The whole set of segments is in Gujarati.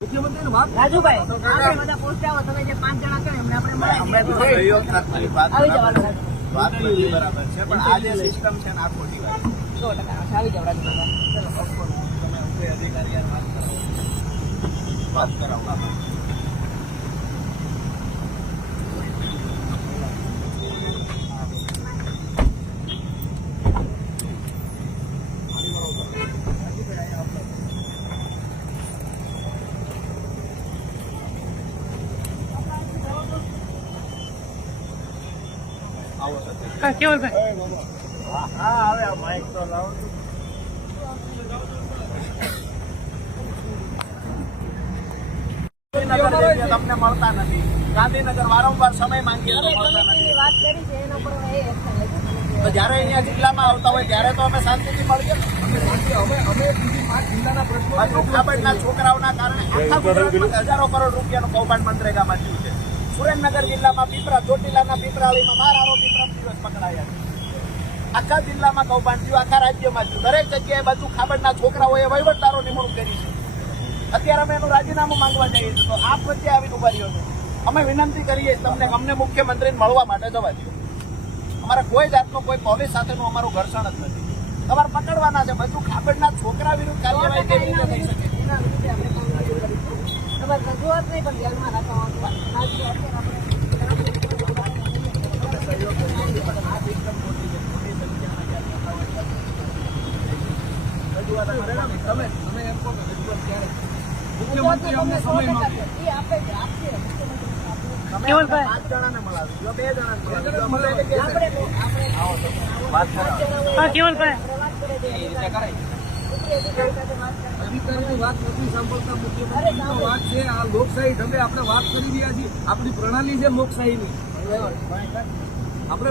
વાત રાજુભાઈ આપણે બધા પહોંચ્યા તમે જે પાંચ જણા છો એમને આપણે અમે તો મળીએ. સહયોગ નથી. વાત આવી જવાનું રાજુ. વાત બધી બરાબર છે પણ આ જે સિસ્ટમ છે ને આ ખોટી વાત છે. સો ટકા આવી જાવ રાજુભાઈ ચલો તમે ઉપરી અધિકારી યાર વાત કરો વાત કરાવો આવો સત્ય હા હવે માઇક તો લાવો તમને મળતા નથી ગાંધીનગર વારંવાર સમય માંગીએ તો મળતા નથી. કમિટીની વાત કરી છે એના પર હવે એ action લેશું. તો જ્યારે અહીંયા જિલ્લામાં આવતા હોય ત્યારે તો અમે શાંતિથી મળીએ. ને. અમે અમે બીજી પાંચ જિલ્લાના પ્રશ્નો બધું ખાબડના છોકરાઓના કારણે આખા ગુજરાતમાં હજારો કરોડ રૂપિયાનું કૌભાંડ મંત્રેગામાં થયું છે. સુરેન્દ્રનગર જિલ્લામાં પીપરા ચોટીલાના પીપરાળીમાં બાર આરોપી ત્રણ દિવસ પકડાયા છે. આખા જિલ્લામાં કૌભાંડ થયું, આખા રાજ્યમાં થયું. દરેક જગ્યાએ બધું ખાબડના છોકરાઓએ વહીવટદારો નિમણૂક કરી છે. અત્યારે અમે એનું રાજીનામું માંગવા જઈએ છીએ. તો આપ વચ્ચે આવીને ઊભા રહ્યો છો. અમે વિનંતી કરીએ તમને અમને મુખ્યમંત્રીને મળવા માટે જવા દો અમારા કોઈ જાતનું કોઈ પોલીસ સાથેનું અમારું ઘર્ષણ જ નથી. તમારે પકડવાના છે. બધું ખાબડના છોકરા વિરુદ્ધ કાર્યવાહી કેવી રીતે થઈ શકે એના વિરુદ્ધ આપણે કામગીરી કરીશું. તમારી રજૂઆત નહીં પણ ધ્યાનમાં હા કેવલભાઈ? લોકશાહી તમે આપણે વાત કરી રહ્યા છીએ. આપણી પ્રણાલી છે લોકશાહીની. આપણે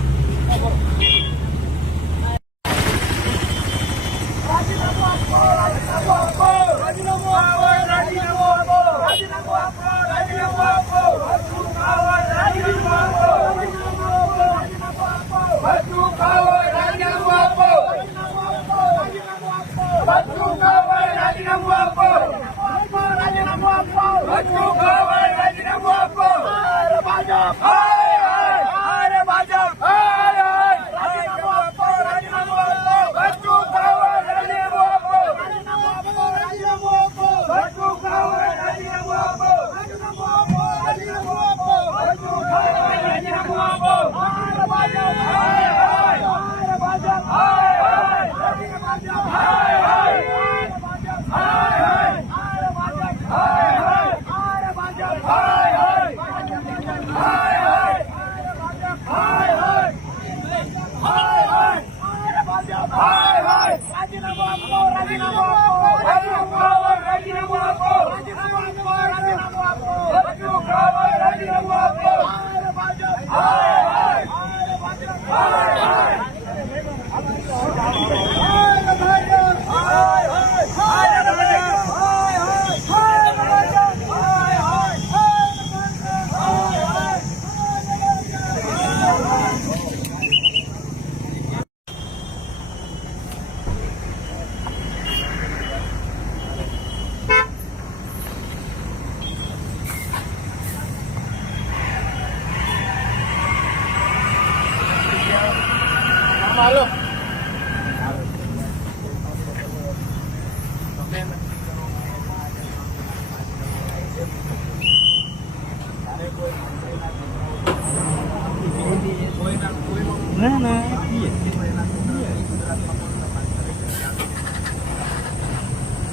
ના ના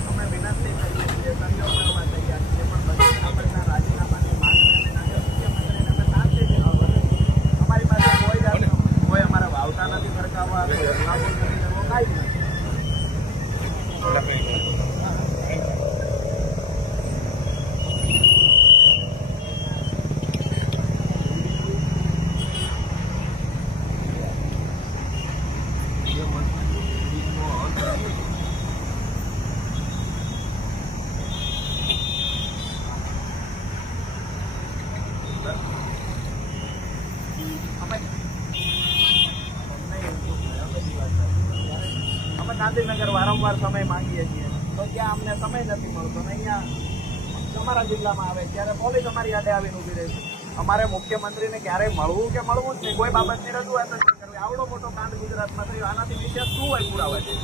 અમે વિનંતી કરીએ છીએ કર્યો કરવા તૈયાર છીએ પણ બધા આપણના રાજીનામાની માંગ કરીને મુખ્યમંત્રીને અમે શાંતિથી મળવા. અમારી પાસે કોઈ જાતનો કોઈ અમારી ગાંધીનગર વારંવાર સમય માંગીએ છીએ. તો ત્યાં અમને સમય નથી મળતો ને અહીંયા તમારા જિલ્લામાં આવે ત્યારે પોલીસ અમારી યાદે આવીને ઊભી રહેશે અમારે મુખ્યમંત્રીને ક્યારેય મળવું કે મળવું જ નહીં. કોઈ બાબતની રજૂઆત નથી કરવી. આવડો મોટો કાંડ ગુજરાતમાં થયો. આનાથી વિશેષ શું હોય પુરાવા છે?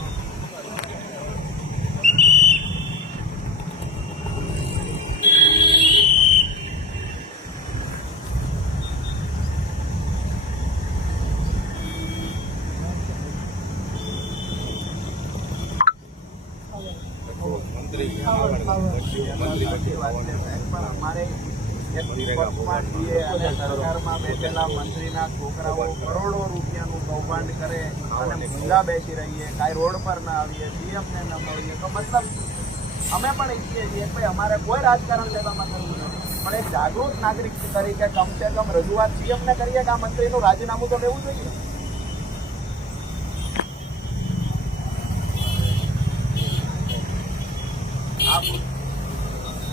સાચી વાત છે, સાહેબ, પણ અમારે પક્ષમાં છીએ અને સરકારમાં બેઠેલા મંત્રીના છોકરાઓ કરોડો રૂપિયાનું કૌભાંડ કરે અને બેસી રહીએ કાંઈ રોડ પર ના આવીએ સીએમને ન મળીએ. તો મતલબ અમે પણ ઈચ્છીએ છીએ કે અમારે કોઈ રાજકારણ લેવામાં કરવું નથી. પણ એક જાગૃત નાગરિક તરીકે કમસે કમ રજૂઆત સીએમને કરીએ કે આ મંત્રીનું રાજીનામું તો લેવું જોઈએ આપો આપો આપો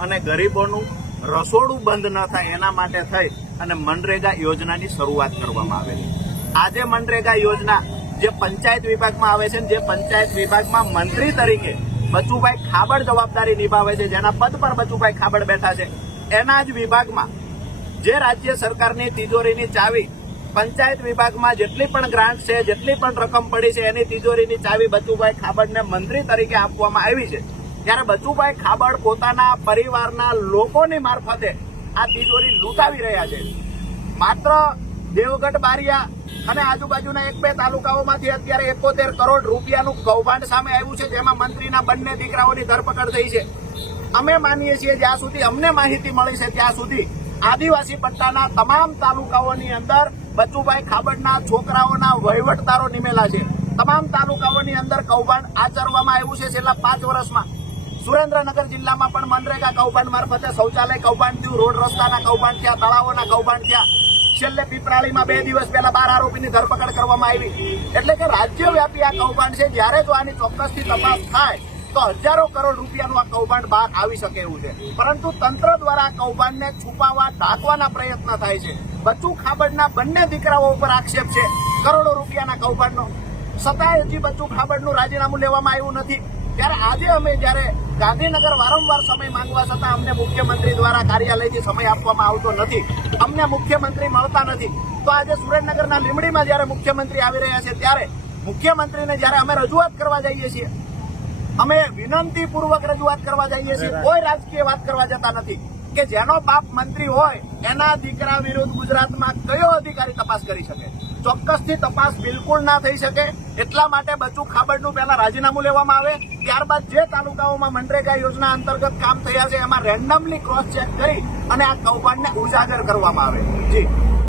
અને ગરીબોનું રસોડું બંધ ન થાય એના માટે થઈ અને મનરેગા યોજનાની શરૂઆત કરવામાં આવેલી આજે મનરેગા યોજના જે પંચાયત વિભાગમાં આવે છે જે પંચાયત વિભાગમાં મંત્રી તરીકે બચુભાઈ ખાબડ જવાબદારી નિભાવે છે, જેના પદ પર બચુભાઈ ખાબડ બેઠા છે, એના જ વિભાગમાં જે રાજ્ય સરકારની તિજોરીની ચાવી પંચાયત વિભાગમાં જેટલી પણ ગ્રાન્ટ છે, જેટલી પણ રકમ પડી છે, એની તિજોરીની ચાવી બચુભાઈ ખાબડને મંત્રી તરીકે આપવામાં આવી છે. ત્યારે બચુભાઈ ખાબડ પોતાના પરિવારના લોકોની મારફતે આ તિજોરી લૂંટાવી રહ્યા છે. માત્ર દેવગઢ બારિયા અને આજુબાજુના એક બે તાલુકાઓમાંથી અત્યારે એકોતેર કરોડ રૂપિયાનું કૌભાંડ સામે આવ્યું છે, જેમાં મંત્રીના બંને દીકરાઓની ધરપકડ થઈ છે. અમે માનીએ છીએ જ્યાં સુધી અમને માહિતી મળી છે ત્યાં સુધી આદિવાસી પટ્ટાના તમામ તાલુકાઓની અંદર બચુભાઈ ખાબડના છોકરાઓના વહીવટદારો નિમેલા છે. તમામ તાલુકાઓની અંદર કૌભાંડ આચરવામાં આવ્યું છે છેલ્લા પાંચ વર્ષમાં. સુરેન્દ્રનગર જિલ્લામાં પણ મનરેગા કૌભાંડ મારફતે શૌચાલય કૌભાંડ થયું, રોડ રસ્તાના કૌભાંડ થયા, તળાવોના કૌભાંડ થયા. છેલ્લે પીપરાળીમાં બે દિવસ પહેલા બાર આરોપીની ધરપકડ કરવામાં આવી. એટલે કે રાજ્યવ્યાપી આ કૌભાંડ છે. જ્યારે જો આની ચોક્કસથી તપાસ થાય તો હજારો કરોડ રૂપિયાનું આ કૌભાંડ બહાર આવી શકે એવું છે. પરંતુ તંત્ર દ્વારા આ કૌભાંડને છુપાવવા, ઢાંકવાના પ્રયત્ન થાય છે. બચુ ખાબડના બંને દીકરાઓ ઉપર આક્ષેપ છે. કરોડો રૂપિયાના કૌભાંડનો. છતાંય હજી બચુ ખાબડનું રાજીનામું લેવામાં આવ્યું નથી. ત્યારે આજે અમે જ્યારે ગાંધીનગર વારંવાર સમય માંગવા છતાં અમને મુખ્યમંત્રી દ્વારા કાર્યાલયથી સમય આપવામાં આવતો નથી, અમને મુખ્યમંત્રી મળતા નથી, તો આજે સુરેન્દ્રનગરના લીમડીમાં જ્યારે મુખ્યમંત્રી આવી રહ્યા છે, ત્યારે મુખ્યમંત્રીને જ્યારે અમે રજૂઆત કરવા જઈએ છીએ અમે વિનંતી પૂર્વક રજૂઆત કરવા જઈએ છીએ. કોઈ રાજકીય વાત કરવા જતા નથી. કે જેનો બાપ મંત્રી હોય એના દીકરા વિરુદ્ધ ગુજરાતમાં કયો અધિકારી તપાસ કરી શકે? ચોક્કસથી તપાસ બિલકુલ ના થઈ શકે. એટલા માટે બચુ ખાબડનું પહેલા રાજીનામું લેવામાં આવે. ત્યારબાદ જે તાલુકાઓમાં મનરેગા યોજના અંતર્ગત કામ થયા છે એમાં રેન્ડમલી ક્રોસ ચેક કરી અને આ કૌભાંડને ઉજાગર કરવામાં આવે. જી.